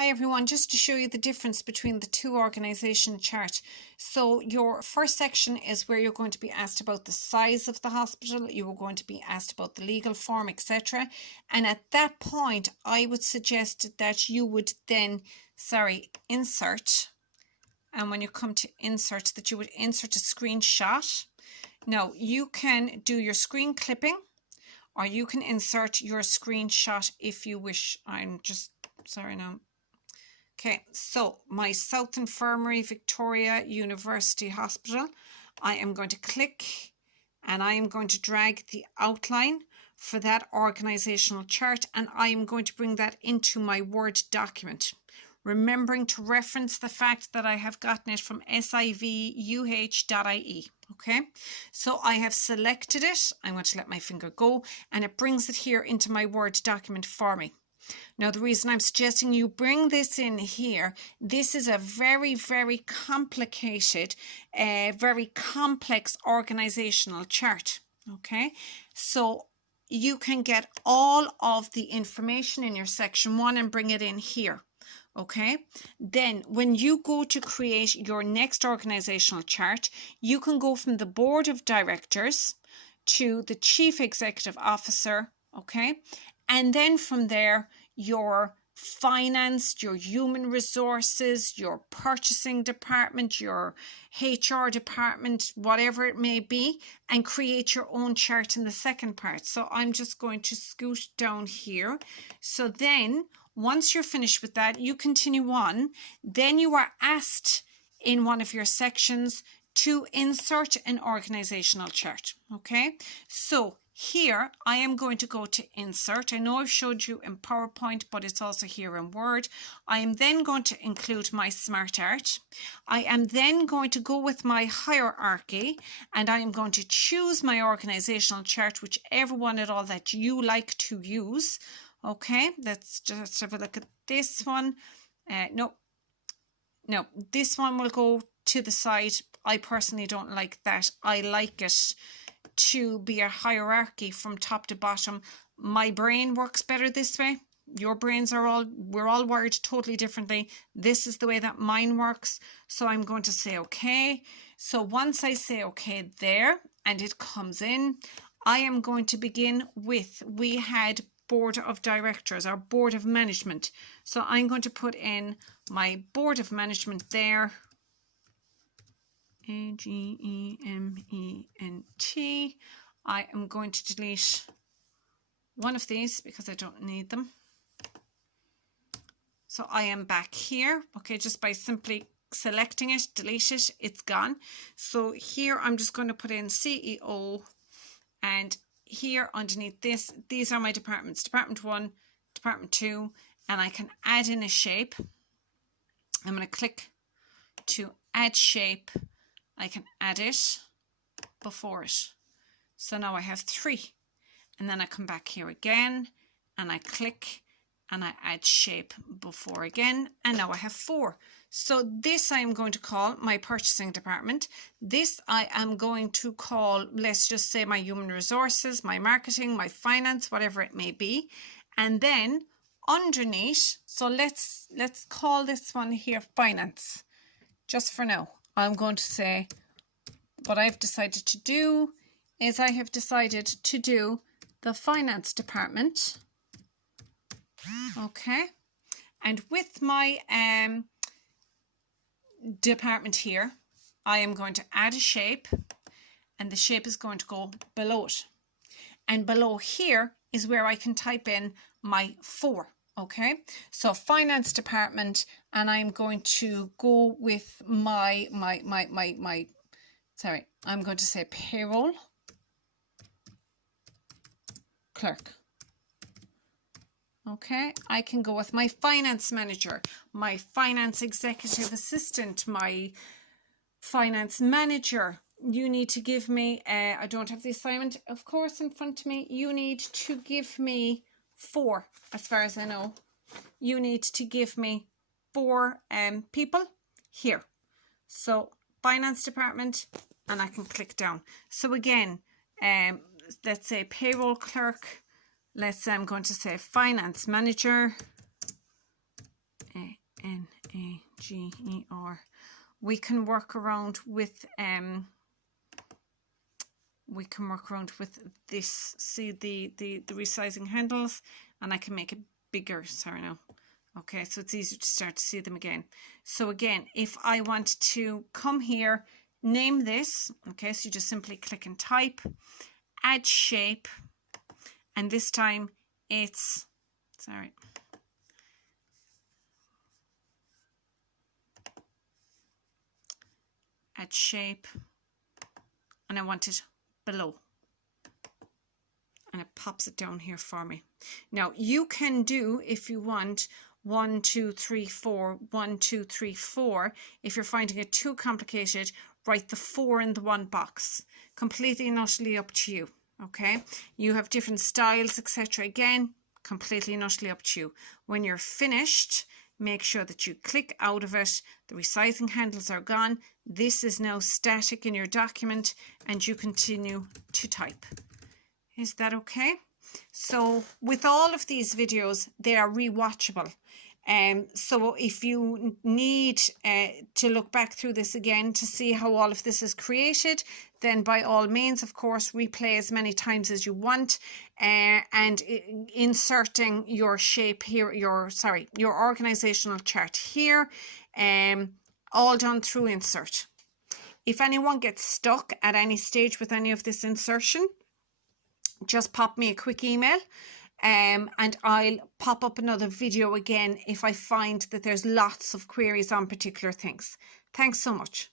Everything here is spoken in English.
Hi everyone, just to show you the difference between the two organisation chart. So your first section is where you're going to be asked about the size of the hospital, you were going to be asked about the legal form, etc. And at that point, I would suggest that you would then, insert. And when you come to insert, that you would insert a screenshot. Now, you can do your screen clipping, or you can insert your screenshot if you wish. Okay, so my South Infirmary Victoria University Hospital, I am going to click and I am going to drag the outline for that organisational chart, and I am going to bring that into my Word document, remembering to reference the fact that I have gotten it from sivuh.ie. Okay, so I have selected it. I'm going to let my finger go and it brings it here into my Word document for me. Now, the reason I'm suggesting you bring this in here, this is a very, very complicated, very complex organizational chart. Okay, so you can get all of the information in your section 1 and bring it in here. Okay, then when you go to create your next organizational chart, you can go from the board of directors to the chief executive officer. Okay, and then from there, your finance, your human resources, your purchasing department, your HR department, whatever it may be, and create your own chart in the second part. So I'm just going to scoot down here. So then once you're finished with that, you continue on. Then you are asked in one of your sections to insert an organizational chart. Okay, so here I am going to go to insert. I know I've showed you in PowerPoint, but it's also here in Word. I am then going to include my smart art. I am then going to go with my hierarchy, and I am going to choose my organizational chart, whichever one at all that you like to use. Okay, let's just have a look at this one. No, this one will go to the side. I personally don't like that. I like it to be a hierarchy from top to bottom. My brain works better this way. Your brains are we're all wired totally differently. This is the way that mine works. So I'm going to say okay. So once I say okay there and it comes in, I am going to begin with, we had board of directors, our board of management. So I'm going to put in my board of management there. AGEMENT. I am going to delete one of these because I don't need them. So I am back here. Okay, just by simply selecting it, delete it, it's gone. So here I'm just going to put in CEO, and here underneath this, these are my departments, Department 1, Department 2, and I can add in a shape. I'm going to click to add shape. I can add it before it. So now I have 3. And then I come back here again and I click and I add shape before again. And now I have 4. So this I am going to call my purchasing department. This I am going to call, let's just say, my human resources, my marketing, my finance, whatever it may be. And then underneath, so let's call this one here finance, just for now. I'm going to say what I've decided to do is I have decided to do the finance department. Okay. And with my department here, I am going to add a shape, and the shape is going to go below it. And below here is where I can type in my 4. Okay, so finance department, and I'm going to go with I'm going to say payroll clerk. Okay, I can go with my finance manager, my finance executive assistant, my finance manager. You need to give me, I don't have the assignment, of course, in front of me. You need to give me 4, as far as I know. You need to give me 4 people here. So finance department, and I can click down. So again, let's say payroll clerk. Let's say I'm going to say finance manager. G-E-R. We can work around with this. See the resizing handles, and I can make it bigger. Sorry, now. Okay, so it's easier to start to see them again. So again, if I want to come here, name this, okay, so you just simply click and type, add shape, and this time it's, sorry, add shape, and I want it below. And it pops it down here for me. Now you can do, if you want, 1, 2, 3, 4, 1, 2, 3, 4. If you're finding it too complicated, write the 4 in the one box. Completely and utterly up to you. Okay, you have different styles, etc. Again, completely and utterly up to you. When you're finished, make sure that you click out of it. The resizing handles are gone. This is now static in your document, and you continue to type. Is that okay? So with all of these videos, they are rewatchable. So if you need to look back through this again to see how all of this is created, then by all means, of course, replay as many times as you want, and inserting your shape here, your organizational chart here, all done through insert. If anyone gets stuck at any stage with any of this insertion, just pop me a quick email, and I'll pop up another video again if I find that there's lots of queries on particular things. Thanks so much.